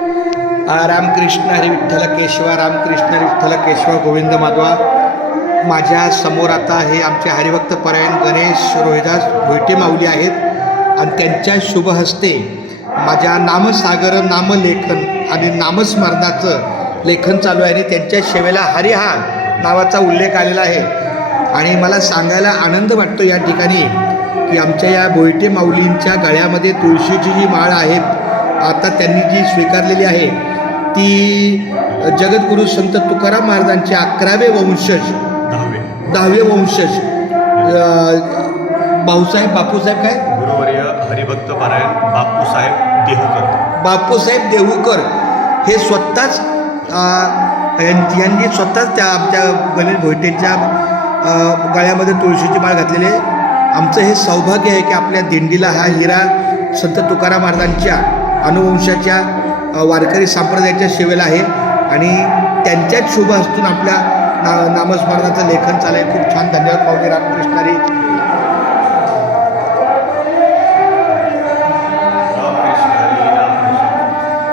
रामकृष्ण हरी विठ्ठल केशवा, रामकृष्ण विठ्ठल केशवा, गोविंद माधवा. माझ्या समोर आता हे आमचे हरिभक्त परायण गणेश रोहिदास भोईटे माऊली आहेत आणि त्यांच्या शुभ हस्ते माझ्या नामसागर नामलेखन आणि नामस्मरणाचं लेखन चालू आहे आणि त्यांच्या सेवेला हरिहा नावाचा उल्लेख आलेला आहे. आणि मला सांगायला आनंद वाटतो या ठिकाणी की आमच्या या भोईटे माऊलींच्या गळ्यामध्ये तुळशीची जी माळ आहे आता त्यांनी जी स्वीकारलेली आहे ती जगद्गुरू संत तुकाराम महाराजांचे 11वे वंशज 10वे वंशज भाऊसाहेब बापूसाहेब काय गुरुवर्य हरिभक्त पारायण बापूसाहेब देहूकर हे स्वतःच यांनी स्वतःच त्या आमच्या गणेश भोईटेंच्या गळ्यामध्ये तुळशीची माळ घातलेली आहे. आमचं हे सौभाग्य आहे की आपल्या दिंडीला हा हिरा संत तुकाराम महाराजांच्या अनुवंशाच्या वारकरी संप्रदायाच्या सेवेला आहे आणि त्यांच्याच शुभ हस्तून आपल्या नामस्मरणाचं लेखन चालू आहे. खूप छान. धन्यवाद पाहुणे. रामकृष्ण हरी.